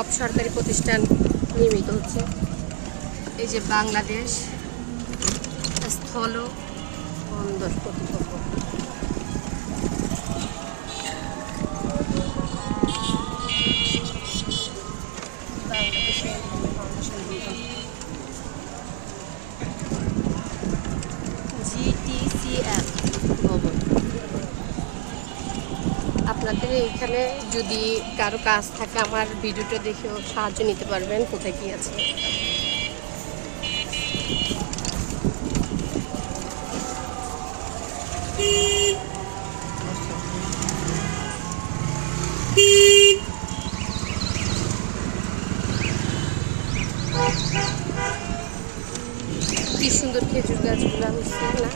সব সরকারি প্রতিষ্ঠান নির্মিত হচ্ছে। এই যে বাংলাদেশ স্থল বন্দর কর্তৃপক্ষ। GTCF ভবন। আপনাদের এইখানে যদি কারো কাজ থাকে আমার ভিডিওটা দেখেও সাহায্য নিতে পারবেন, কোথায় কি আছে। কি সুন্দর খেজুর গাছগুলো হচ্ছে না?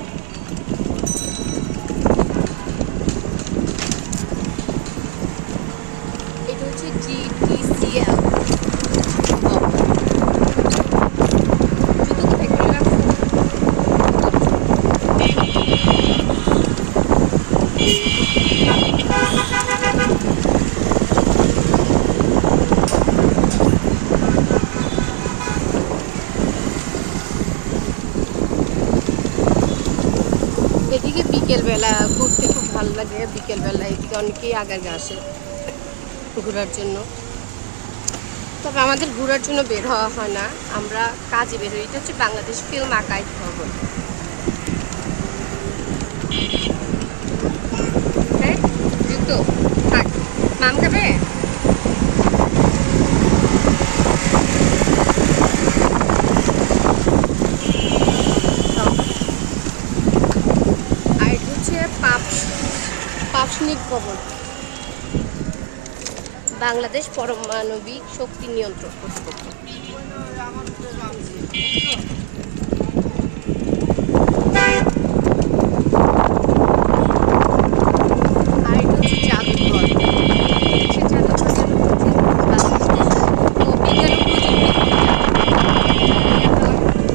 এটা হচ্ছে GTCL। এদিকে বিকেলবেলা ঘুরতে খুব ভালো লাগে। বিকেলবেলা এদিকে অনেকেই আগাগে আসে ঘোরার জন্য। তবে আমাদের ঘোরার জন্য বের হওয়া হয় না, আমরা কাজে বের হই। এটা হচ্ছে বাংলাদেশ ফিল্ম আর্কাইভ ভবন। হ্যাঁ জুতো থাক, মাম খাবে? আর এটা হচ্ছে পাবলিক ভবন, বাংলাদেশ পারমাণবিক শক্তি নিয়ন্ত্রক কর্তৃপক্ষ। আর এটা হচ্ছে জাদুঘর।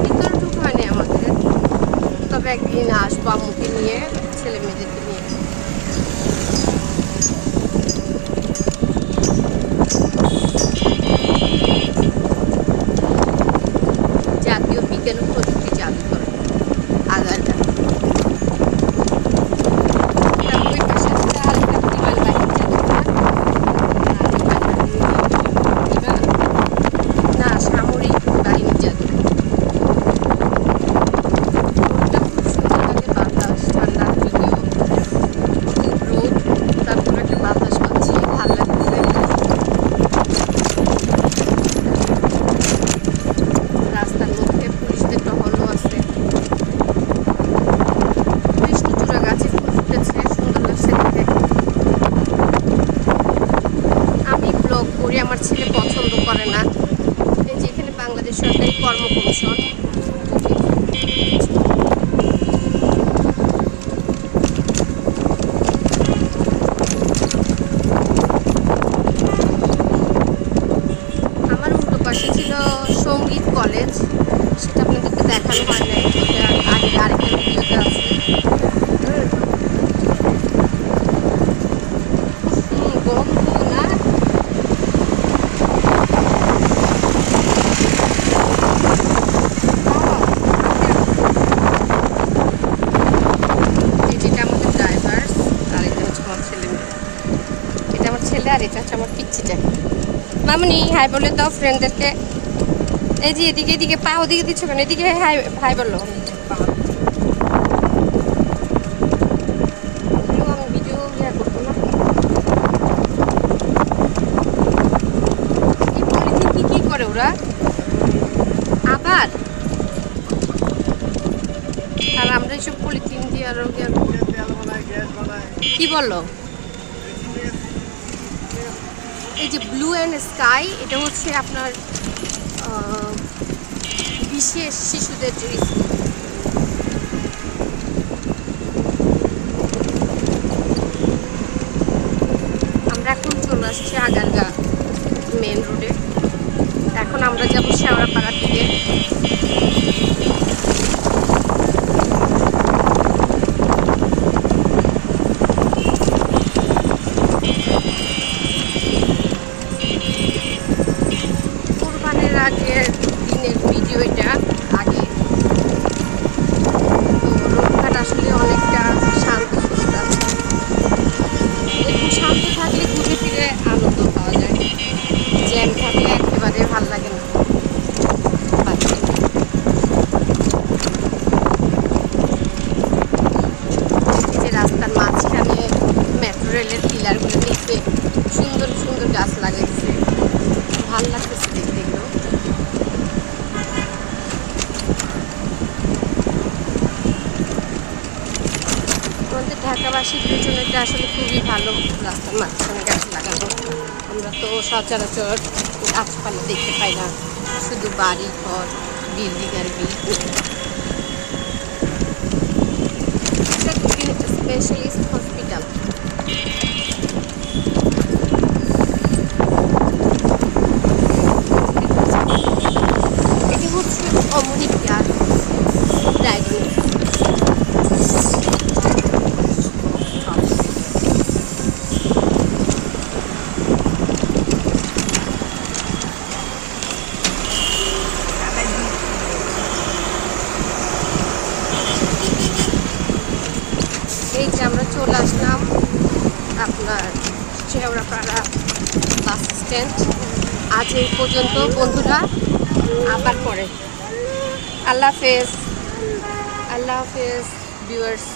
ভিতরে ঢুক হয়নি আমাদের, তবে একদিন আসবো আম্মুকে নিয়ে, ছেলে মেয়েদেরকে নিয়ে। জাতীয় বিজ্ঞান ও প্রযুক্তি জাদুঘর আগারগাঁ। না, সামরিক বাহিনী জাদুঘর। খুব সুন্দর লাগে, বাতাস ঠান্ডা, যদিও রোদ, তারপর একটা বাতাস পাচ্ছি, ভালো লাগছে। রাস্তার মধ্যে পুলিশদের টহলও আছে। কৃষ্ণচূড়া গাছে ফুল ফুটেছে, সুন্দর লাগছে দেখতে। আমি ব্লগ করি, আমার ছেলে পছন্দ করে না। এই যে এখানে বাংলাদেশ সরকারি কর্ম কমিশন। আমার উল্টো পাশে ছিল সঙ্গীত কলেজ, সেটা আপনাদেরকে দেখানো হয় নাই, এটা আগে আরেকটা ভিডিওতে আছে। গন্ধ না? যেটা আমাদের ড্রাইভার, আর এটা হচ্ছে আমার ছেলে মেয়ে। এটা আমার ছেলে আর এটা হচ্ছে আমার পিচ্ছিটা। মামনি হাই বলে দাও ফ্রেন্ডদেরকে। এই যে এদিকে এদিকে পা ওদিকে দিচ্ছ কেন? এদিকে হাই হাই বললো। আমি ভিডিও ইয়া করবো না। এই পলিথিন কি করে ওরা আবার? আর আমরা এইসব পলিথিন দিয়ে আরো কি বললো? এই যে ব্লু অ্যান্ড স্কাই, এটা হচ্ছে আপনার বিশেষ শিশুদের যে স্কুল। আমরা এখন চলে আসছি আগারগাঁ মেন রোডে। এখন আমরা যাব শেওড়াপাড়ার দিকে। পিলারগুলো দেখতে সুন্দর সুন্দর গাছ লাগাইছে, ভালো লাগতেছে দেখতে এগুলো। আমাদের ঢাকাবাসীর জন্য এটা আসলে খুবই ভালো, রাস্তার মাঝখানে গাছ লাগানো। আমরা তো সচরাচর গাছপালা দেখতে পাই না, শুধু বাড়ি ঘর, বিল্ডিং আর বিল্ডিং। এটা খুবই স্পেশালিস্ট হসপিটাল। এটি হচ্ছে অমনি কেয়ার ডায়াগনস্টিক। এই যে আমরা চলে আসলাম আপনার শেওড়াপাড়া বাস স্ট্যান্ড। আজ এই পর্যন্ত বন্ধুরা, আবার পরে। আল্লাহ হাফেজ, আল্লাহ হাফেজ ভিউয়ার্স।